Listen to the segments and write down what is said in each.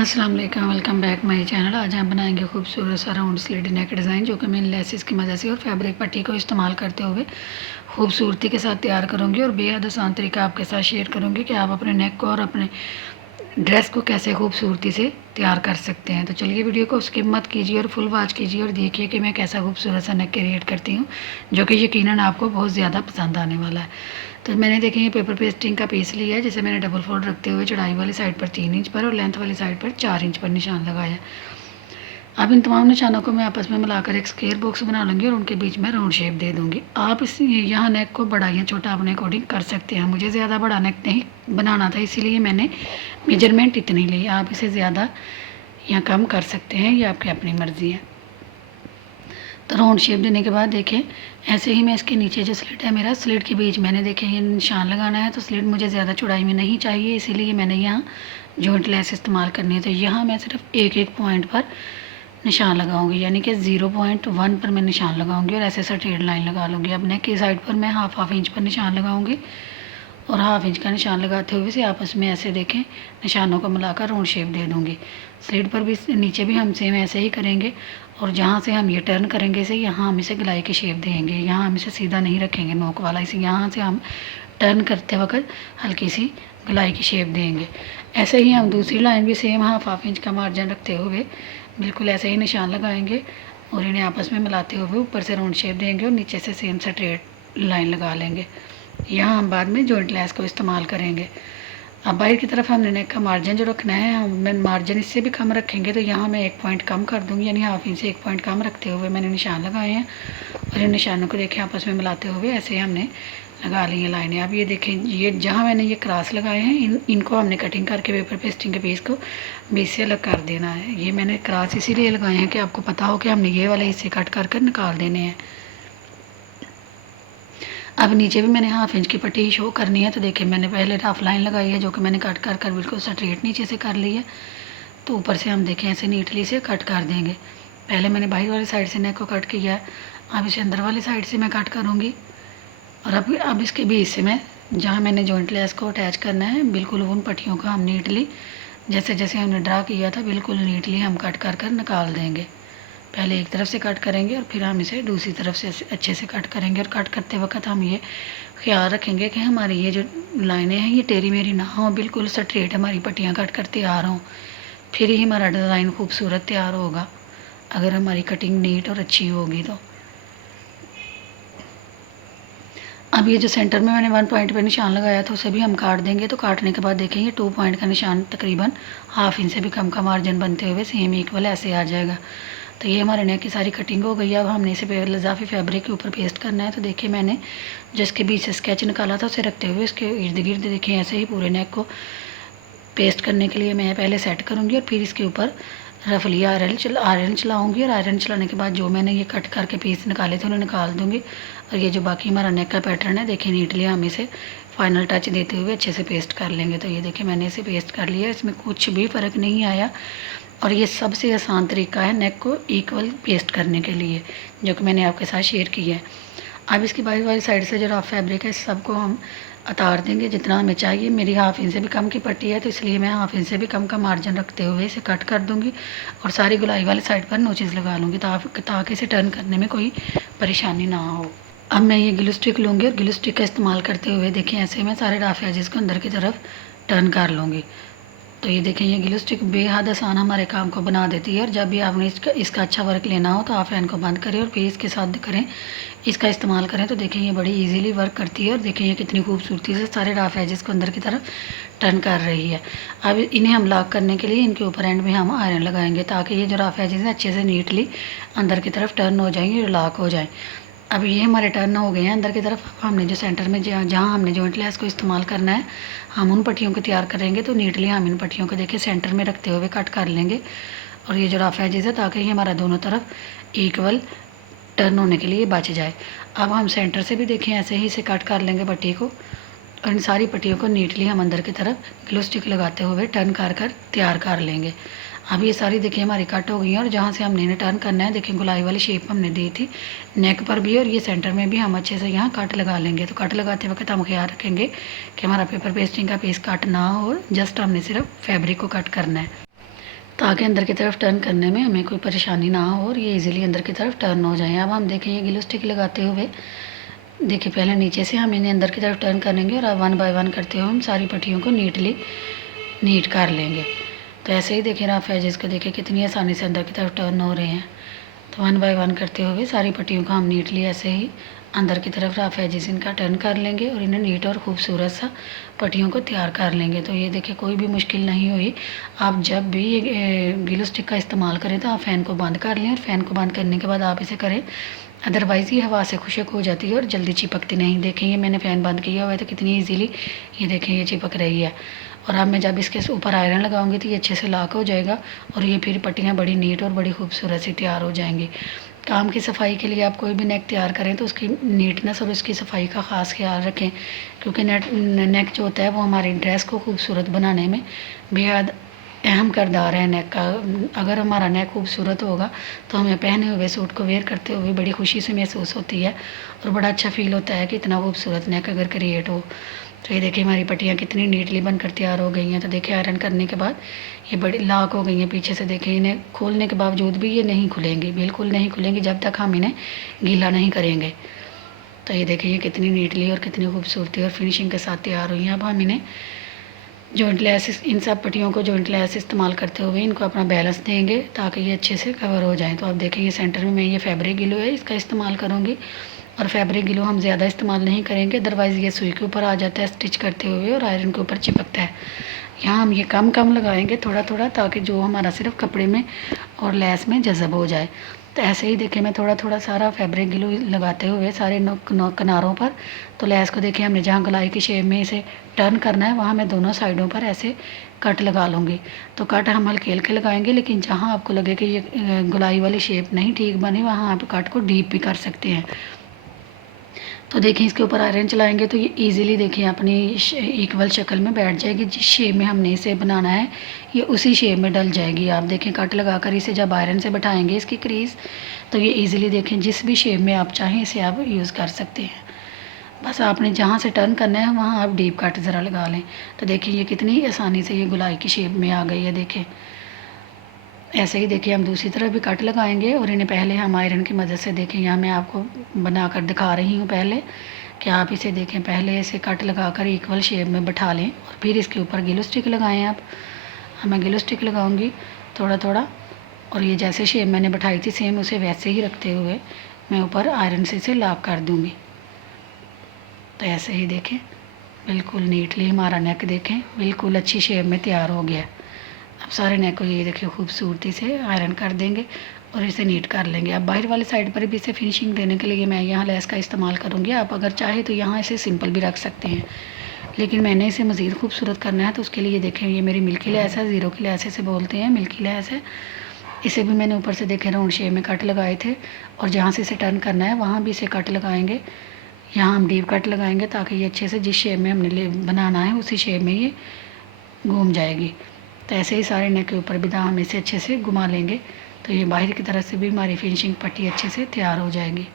अस्सलाम वालेकुम, welcome back my channel. आज हम बनाएंगे खूबसूरत सा राउंड स्लिट नेक डिज़ाइन, जो कि मैं लेसेस की मदद से और फैब्रिक पट्टी को इस्तेमाल करते हुए खूबसूरती के साथ तैयार करूंगी और बेहद आसान तरीका आपके साथ शेयर करूंगी कि आप अपने नेक को और अपने ड्रेस को कैसे खूबसूरती से तैयार कर सकते हैं। तो चलिए वीडियो को स्किप मत कीजिए और फुल वॉच कीजिए और देखिए कि मैं कैसा खूबसूरत सा नेक क्रिएट करती हूँ, जो कि यकीनन आपको बहुत ज़्यादा पसंद आने वाला है। तो मैंने देखें ये पेपर पेस्टिंग का पीस लिया है, जिसे मैंने डबल फोल्ड रखते हुए चढ़ाई वाली साइड पर 3 इंच पर और लेंथ वाली साइड पर 4 इंच पर निशान लगाया। अब इन तमाम निशानों को मैं आपस में मिलाकर एक स्क्वायर बॉक्स बना लूँगी और उनके बीच में राउंड शेप दे दूँगी। आप इस यहाँ नेक को बड़ा या छोटा अपने अकॉर्डिंग कर सकते हैं। मुझे ज़्यादा बड़ा नेक नहीं बनाना था, इसीलिए मैंने मेजरमेंट इतनी ली। आप इसे ज़्यादा या कम कर सकते हैं, ये आपकी अपनी मर्ज़ी है। तो राउंड शेप देने के बाद देखें, ऐसे ही मैं इसके नीचे जो स्लिट है, मेरा स्लिट के बीच मैंने देखें ये निशान लगाना है। तो स्लिट मुझे ज़्यादा चौड़ाई में नहीं चाहिए, इसीलिए मैंने यहाँ जॉइंट लेस इस्तेमाल करनी है। तो यहाँ मैं सिर्फ एक एक पॉइंट पर निशान लगाऊंगी, यानी कि 0.1 पर मैं निशान लगाऊंगी और ऐसे स्ट्रेट लाइन लगा लूँगी। अब नेक की साइड पर मैं हाफ इंच पर निशान लगाऊंगी और हाफ इंच का निशान लगाते हुए से आपस में ऐसे देखें निशानों को मिलाकर राउंड शेप दे दूँगी। स्लिट पर भी नीचे भी हम सेम ऐसे ही करेंगे और जहाँ से हम ये टर्न करेंगे इसे, यहाँ हम इसे गलाई की शेप देंगे। यहाँ हम इसे सीधा नहीं रखेंगे नोक वाला, इसे यहाँ से हम टर्न करते वक्त हल्की सी गलाई की शेप देंगे। ऐसे ही हम दूसरी लाइन भी सेम हाफ इंच का मार्जिन रखते हुए बिल्कुल ऐसे ही निशान लगाएंगे और इन्हें आपस में मिलाते हुए ऊपर से राउंड शेप देंगे और नीचे से सेम स्ट्रेट लाइन लगा लेंगे। यहाँ हम बाद में जॉइंट लेस को इस्तेमाल करेंगे। अब बाहर की तरफ हमने नेक का मार्जिन जो रखना है, हम मार्जिन इससे भी कम रखेंगे। तो यहाँ मैं 1 पॉइंट कम कर दूँगी, यानी हाफ इंच से 1 पॉइंट कम रखते हुए मैंने निशान लगाए हैं और इन निशानों को देखें आपस में मिलाते हुए ऐसे हमने लगा ली है लाइनें। अब ये देखें, ये जहाँ मैंने ये क्रॉस लगाए हैं इनको हमने कटिंग करके पेपर पेस्टिंग के पीस को बीच से अलग कर देना है। ये मैंने क्रॉस इसीलिए लगाए हैं कि आपको पता हो कि हमने ये वाले हिस्से कट कर कर निकाल देने हैं। अब नीचे भी मैंने हाफ इंच की पट्टी शो करनी है। तो देखिए मैंने पहले रफ लाइन लगाई है, जो कि मैंने कट कर कर बिल्कुल स्ट्रेट नीचे से कर ली है। तो ऊपर से हम देखें ऐसे नीटली से कट कर देंगे। पहले मैंने बाहर वाली साइड से नेक को कट किया है, अब इसे अंदर वाली साइड से मैं कट करूँगी। और अब इसके बीच से मैं जहाँ मैंने जॉइंट लेस को अटैच करना है, बिल्कुल उन पट्टियों को हम नीटली जैसे जैसे हमने ड्रा किया था बिल्कुल नीटली हम कट कर कर निकाल देंगे। पहले एक तरफ से कट करेंगे और फिर हम इसे दूसरी तरफ से अच्छे से कट करेंगे। और कट करते वक्त हम ये ख्याल रखेंगे कि हमारी ये जो लाइनें हैं ये टेढ़ी मेढ़ी ना हो, बिल्कुल स्ट्रेट हमारी पट्टियाँ कट कर तैयार हों, फिर ही हमारा डिज़ाइन खूबसूरत तैयार होगा। अगर हमारी कटिंग नीट और अच्छी होगी तो। अब ये जो सेंटर में मैंने 1 पॉइंट पे निशान लगाया था उसे भी हम काट देंगे। तो काटने के बाद देखेंगे 2 पॉइंट का निशान तकरीबन हाफ इंच से भी कम का मार्जिन बनते हुए सेम इक्वल ऐसे आ जाएगा। तो ये हमारे नेक की सारी कटिंग हो गई है। अब हमने इसे इजाफी फैब्रिक के ऊपर पेस्ट करना है। तो देखिए मैंने जिसके बीच से स्केच निकाला था उसे रखते हुए इसके इर्द गिर्द देखिए ऐसे ही पूरे नेक को पेस्ट करने के लिए मैं पहले सेट करूँगी और फिर इसके ऊपर रफली आयरन चलाऊँगी और आयरन चलाने के बाद जो मैंने ये कट करके पीस निकाले थे उन्हें निकाल दूँगी। और ये जो बाकी हमारा नेक का पैटर्न है देखिए नीटली हम इसे फाइनल टच देते हुए अच्छे से पेस्ट कर लेंगे। तो ये देखिए मैंने इसे पेस्ट कर लिया, इसमें कुछ भी फ़र्क नहीं आया और ये सबसे आसान तरीका है नेक को इक्वल पेस्ट करने के लिए, जो कि मैंने आपके साथ शेयर किया है। अब इसकी बाहर वाली साइड से जो रफ फैब्रिक है सबको हम उतार देंगे जितना हमें चाहिए। मेरी हाफ इंच से भी कम की पट्टी है, तो इसलिए मैं हाफ इंच से भी कम का मार्जिन रखते हुए इसे कट कर दूंगी और सारी गुलाई वाली साइड पर नोचेस लगा लूँगी ताकि इसे टर्न करने में कोई परेशानी ना हो। अब मैं ये ग्लू स्टिक लूँगी और ग्लू स्टिक का इस्तेमाल करते हुए देखिए ऐसे मैं सारे रफ एजेस को अंदर की तरफ टर्न कर लूँगी। तो ये देखें ये ग्लू स्टिक बेहद आसान हमारे काम को बना देती है। और जब भी आपने इसका अच्छा वर्क लेना हो तो आप फैन को बंद करें और फिर इसके साथ करें, इसका इस्तेमाल करें। तो देखें ये बड़ी इजीली वर्क करती है और देखें ये कितनी खूबसूरती से सारे रफ एजेस को अंदर की तरफ टर्न कर रही है। अब इन्हें हम लॉक करने के लिए इनके ऊपर एंड में हम आयरन लगाएंगे ताकि ये जो रफ एजेस हैं अच्छे से नीटली अंदर की तरफ टर्न हो जाएंगे और लॉक हो जाए। अब ये हमारे टर्न हो गए हैं अंदर की तरफ। हमने जो सेंटर में जहाँ हमने जॉइंट लेस को इस्तेमाल करना है हम उन पट्टियों को तैयार करेंगे। तो नीटली हम इन पट्टियों को देखिए सेंटर में रखते हुए कट कर लेंगे और ये जो रफ एजेस है ताकि ये हमारा दोनों तरफ इक्वल टर्न होने के लिए बच जाए। अब हम सेंटर से भी देखें ऐसे ही इसे कट कर लेंगे पट्टी को और इन सारी पट्टियों को नीटली हम अंदर की तरफ ग्लू स्टिक लगाते हुए टर्न कर कर तैयार कर लेंगे। अब ये सारी देखिए हमारी कट हो गई है और जहाँ से हमने इन्हें टर्न करना है देखिए गुलाई वाली शेप हमने दी थी नेक पर भी और ये सेंटर में भी हम अच्छे से यहाँ कट लगा लेंगे। तो कट लगाते वक्त हम ख्याल रखेंगे कि हमारा पेपर पेस्टिंग का पीस कट ना हो, जस्ट हमने सिर्फ फैब्रिक को कट करना है। ताकि अंदर की तरफ टर्न करने में हमें कोई परेशानी ना हो और ये इजीली अंदर की तरफ टर्न हो जाए। अब हम देखें ये ग्लू स्टिक लगाते हुए, देखिए पहले नीचे से हम इन्हें अंदर की तरफ टर्न करेंगे और अब 1 बाय 1 करते हुए हम सारी पट्टियों को नीट कर लेंगे। तो ऐसे ही देखिए रफ एजेस को देखिए कितनी आसानी से अंदर की तरफ टर्न हो रहे हैं। तो 1 बाय 1 करते हुए सारी पट्टियों को हम नीटली ऐसे ही अंदर की तरफ रफ एजेस इनका टर्न कर लेंगे और इन्हें नीट और खूबसूरत सा पट्टियों को तैयार कर लेंगे। तो ये देखिए कोई भी मुश्किल नहीं हुई। आप जब भी ये ग्लू स्टिक का इस्तेमाल करें तो आप फ़ैन को बंद कर लें और फ़ैन को बंद करने के बाद आप इसे करें, अदरवाइज़ ये हवा से खुशक हो जाती है और जल्दी चिपकती नहीं। देखें ये मैंने फ़ैन बंद किया हुआ है तो कितनी ईजीली ये देखें ये चिपक रही है। और अब मैं जब इसके ऊपर आयरन लगाऊंगी तो ये अच्छे से लॉक हो जाएगा और ये फिर पट्टियाँ बड़ी नीट और बड़ी खूबसूरत सी तैयार हो जाएंगी। काम की सफाई के लिए आप कोई भी नेक तैयार करें तो उसकी नीटनेस और उसकी सफाई का ख़ास ख्याल रखें, क्योंकि नेक जो होता है वो हमारी ड्रेस को खूबसूरत बनाने में बेहद अहम किरदार है नेक का। अगर हमारा नेक खूबसूरत होगा तो हमें पहने हुए सूट को वेयर करते हुए बड़ी खुशी से महसूस होती है और बड़ा अच्छा फील होता है कि इतना खूबसूरत नेक अगर क्रिएट हो। तो ये देखिए हमारी पट्टियाँ कितनी नीटली बनकर तैयार हो गई हैं। तो देखिए आयरन करने के बाद ये बड़ी लॉक हो गई हैं पीछे से। देखिए इन्हें खोलने के बावजूद भी ये नहीं खुलेंगी, बिल्कुल नहीं खुलेंगी जब तक हम इन्हें गीला नहीं करेंगे। तो ये देखिए ये कितनी नीटली और कितनी खूबसूरती और फिनिशिंग के साथ तैयार हुई हैं। अब हम इन्हें जॉइंट लेस, इन सब पट्टियों को जॉइंट लेस इस्तेमाल करते हुए इनको अपना बैलेंस देंगे ताकि ये अच्छे से कवर हो जाएं। तो आप देखेंगे सेंटर में मैं ये फैब्रिक ग्लू है इसका इस्तेमाल करूँगी और फैब्रिक ग्लू हम ज़्यादा इस्तेमाल नहीं करेंगे, अदरवाइज़ ये सुई के ऊपर आ जाता है स्टिच करते हुए और आयरन के ऊपर चिपकता है। यहाँ हम ये कम कम लगाएंगे थोड़ा थोड़ा, ताकि जो हमारा सिर्फ कपड़े में और लेस में जज़ब हो जाए। तो ऐसे ही देखिए मैं थोड़ा थोड़ा सारा फैब्रिक ग्लू लगाते हुए सारे किनारों पर, तो लेस को देखिए हमने जहाँ गलाई की शेप में इसे टर्न करना है वहाँ मैं दोनों साइडों पर ऐसे कट लगा लूँगी। तो कट हम हल्के हल्के लगाएंगे, लेकिन जहाँ आपको लगे कि ये गुलाई वाली शेप नहीं ठीक बनी वहाँ आप कट को डीप भी कर सकते हैं। तो देखिए इसके ऊपर आयरन चलाएंगे तो ये इजीली देखिए अपनी इक्वल शक्ल में बैठ जाएगी। जिस शेप में हमने इसे बनाना है ये उसी शेप में डल जाएगी। आप देखें कट लगाकर इसे जब आयरन से बैठाएंगे इसकी क्रीज, तो ये इजीली देखें जिस भी शेप में आप चाहें इसे आप यूज़ कर सकते हैं। बस आपने जहाँ से टर्न करना है वहाँ आप डीप कट ज़रा लगा लें। तो देखिए ये कितनी आसानी से ये गुलाई की शेप में आ गई है। देखें ऐसे ही देखिए हम दूसरी तरफ भी कट लगाएंगे और इन्हें पहले हम आयरन की मदद से, देखें यहाँ मैं आपको बनाकर दिखा रही हूँ पहले कि आप इसे देखें, पहले इसे कट लगाकर इक्वल शेप में बैठा लें और फिर इसके ऊपर ग्लू स्टिक लगाएं आप। मैं ग्लू स्टिक लगाऊंगी थोड़ा थोड़ा और ये जैसे शेप मैंने बैठाई थी सेम उसे वैसे ही रखते हुए मैं ऊपर आयरन से इसे लॉक कर दूँगी। तो ऐसे ही देखें बिल्कुल नीटली हमारा नेक देखें बिल्कुल अच्छी शेप में तैयार हो गया। अब सारे नेक को ये देखिए खूबसूरती से आयरन कर देंगे और इसे नीट कर लेंगे। अब बाहर वाली साइड पर भी इसे फिनिशिंग देने के लिए मैं यहाँ लेस का इस्तेमाल करूँगी। आप अगर चाहे तो यहाँ इसे सिंपल भी रख सकते हैं, लेकिन मैंने इसे मज़ीद खूबसूरत करना है तो उसके लिए देखें ये मेरी मिल्की लेस है, ज़ीरो की लेस इसे बोलते हैं, मिल्की लेस है। इसे भी मैंने ऊपर से देखे राउंड शेप में कट लगाए थे और जहाँ से इसे टर्न करना है वहाँ भी इसे कट लगाएंगे। यहाँ हम डीप कट लगाएंगे ताकि ये अच्छे से जिस शेप में हमने बनाना है उसी शेप में ये घूम जाएगी। तो ऐसे ही सारे नेक के ऊपर भी हम इसे अच्छे से घुमा लेंगे तो ये बाहर की तरफ से भी हमारी फिनिशिंग पट्टी अच्छे से तैयार हो जाएगी।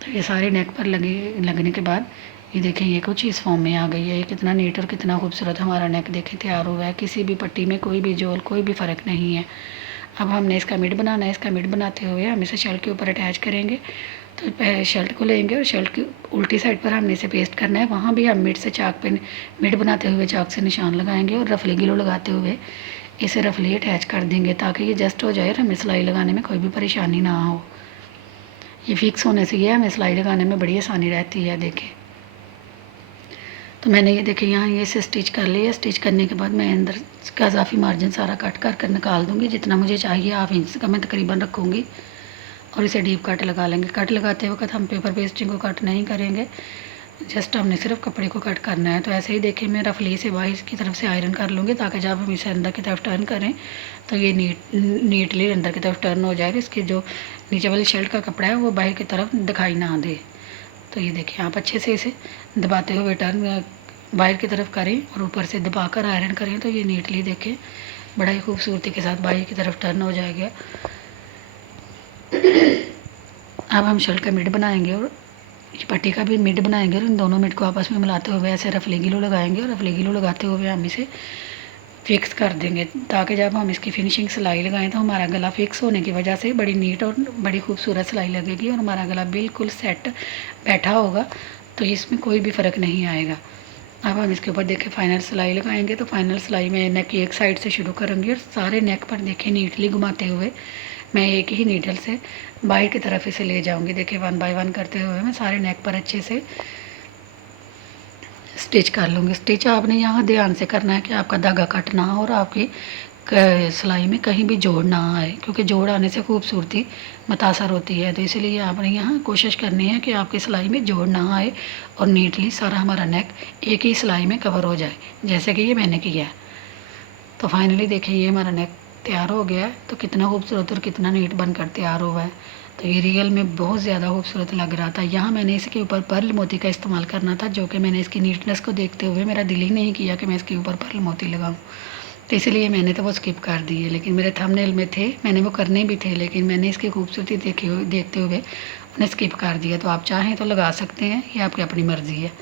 तो ये सारे नेक पर लगने के बाद ये देखें ये कुछ इस फॉर्म में आ गई है। ये कितना नीट और कितना खूबसूरत हमारा नेक देखें तैयार हुआ है। किसी भी पट्टी में कोई भी जोल कोई भी फ़र्क नहीं है। अब हमने इसका मिड बनाना है। इसका मिड बनाते हुए हम इसे शर्ट के ऊपर अटैच करेंगे। तो शर्ट को लेंगे और शर्ट की उल्टी साइड पर हमने इसे पेस्ट करना है। वहाँ भी हम मिड से चाक पे मिड बनाते हुए चाक से निशान लगाएंगे और रफली ग्लू लगाते हुए इसे रफली अटैच कर देंगे ताकि ये जस्ट हो जाए और हमें सिलाई लगाने में कोई भी परेशानी ना हो। ये फिक्स होने से ये हमें सिलाई लगाने में बड़ी आसानी रहती है। देखें तो मैंने ये देखें यहाँ ये से स्टिच कर लिया। स्टिच करने के बाद मैं अंदर का इजाफी मार्जिन सारा कट कर निकाल दूँगी। जितना मुझे चाहिए हाफ इंच का मैं तकरीबन रखूँगी और इसे डीप कट लगा लेंगे। कट लगाते वक्त हम पेपर पेस्टिंग को कट नहीं करेंगे, जस्ट हमने सिर्फ कपड़े को कट करना है। तो ऐसे ही देखिए मैं रफली से बाहर की तरफ से आयरन कर लूँगी ताकि जब हम इसे अंदर की तरफ टर्न करें तो ये नीटली अंदर की तरफ टर्न हो जाए। इसके जो नीचे वाली शर्ट का कपड़ा है वो बाहर की तरफ दिखाई ना दे। तो ये देखिए आप अच्छे से इसे दबाते हुए टर्न बाहर की तरफ करें और ऊपर से दबाकर आयरन करें तो ये नीटली देखें बड़ा ही खूबसूरती के साथ बाहर की तरफ टर्न हो जाएगा। अब हम शर्ट का मिड बनाएंगे और पट्टी का भी मिड बनाएंगे और इन दोनों मिड को आपस में मिलाते हुए ऐसे रफली ग्लू लगाएंगे और रफली ग्लू लगाते हुए हम इसे फिक्स कर देंगे, ताकि जब हम इसकी फिनिशिंग सिलाई लगाएं तो हमारा गला फिक्स होने की वजह से बड़ी नीट और बड़ी खूबसूरत सिलाई लगेगी और हमारा गला बिल्कुल सेट बैठा होगा, तो इसमें कोई भी फ़र्क नहीं आएगा। अब हम इसके ऊपर देखिए फाइनल सिलाई लगाएंगे, तो फाइनल सिलाई में नेक की एक साइड से शुरू करूँगी और सारे नेक पर देखिए नीटली घुमाते हुए मैं एक ही नीडल से बाहर की तरफ इसे ले जाऊँगी। देखिए 1 बाय 1 करते हुए मैं सारे नेक पर अच्छे से स्टिच कर लूँगी। स्टिच आपने यहाँ ध्यान से करना है कि आपका धागा कट ना हो और आपकी सिलाई में कहीं भी जोड़ ना आए, क्योंकि जोड़ आने से खूबसूरती मुतासर होती है। तो इसीलिए आपने यहाँ कोशिश करनी है कि आपकी सिलाई में जोड़ ना आए और नीटली सारा हमारा नेक एक ही सिलाई में कवर हो जाए, जैसे कि ये मैंने किया है। तो फाइनली देखिए ये हमारा नेक तैयार हो गया है। तो कितना खूबसूरत और कितना नीट बनकर तैयार हुआ है। तो ये रियल में बहुत ज़्यादा खूबसूरत लग रहा था। यहाँ मैंने इसके ऊपर पर्ल मोती का इस्तेमाल करना था, जो कि मैंने इसकी नीटनेस को देखते हुए मेरा दिल ही नहीं किया कि मैं इसके ऊपर पर्ल मोती लगाऊँ, तो इसलिए मैंने तो वो स्किप कर दी है। लेकिन मेरे थंबनेल में थे, मैंने वो करने भी थे, लेकिन मैंने इसकी खूबसूरती देखते हुए उन्हें स्किप कर दिया। तो आप चाहें तो लगा सकते हैं, ये आपकी अपनी मर्ज़ी है।